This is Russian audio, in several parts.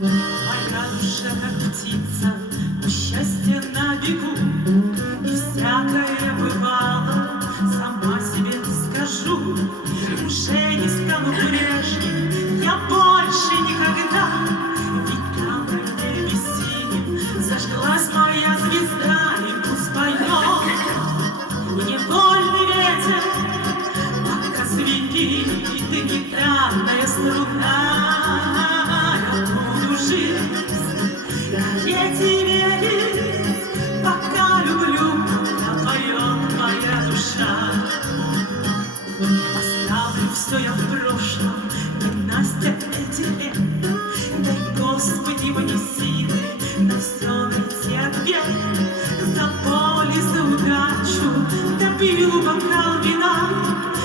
Моя душа, как птица, у счастья на бегу, и всякое бывало, сама себе скажу. Уже не стану прежней, я больше никогда, ведь там в небе синем зажглась моя звезда, и пусть поет мне вольный ветер, пока звенит гитарная струна. Гореть и верить, пока люблю, пока поет моя душа. Оставлю все я в прошлом, ненастья эти лет. Дай, Господи, мне силы на все найти ответ. За боль и за удачу допью бокал вина,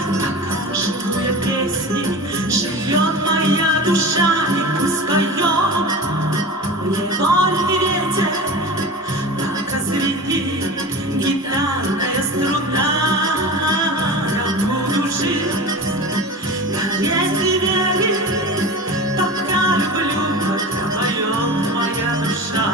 пока живу песни живет моя душа, и пусть поет мне вольный ветер, пока звенит гитарная струна. Я буду жить, гореть и верить, пока люблю, пока поет моя душа.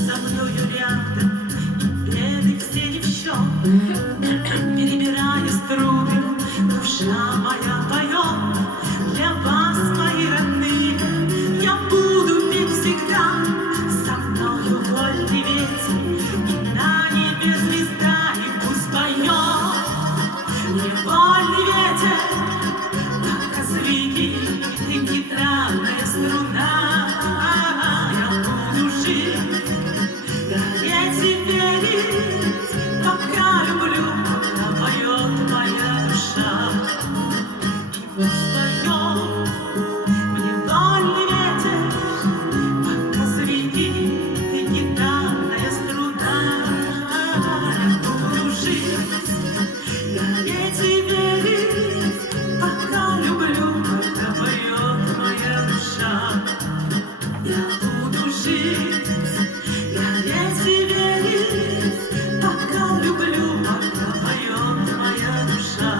Со мною рядом, и беды все не в счет. Перебирая струны, душа моя поет. Для вас, мои родные, я буду петь всегда. Со мною вольный ветер, и на небе звезда, и пусть поет мне вольный ветер, пока звенит гитарная струна. Я буду жить, гореть и верить, пока люблю, пока поет моя душа. И пусть поет мне вольный ветер, пока звенит гитарная струна. Я буду жить, гореть и верить, пока люблю, пока поет моя душа. Я буду жить, гореть и верить, пока люблю, пока поет моя душа.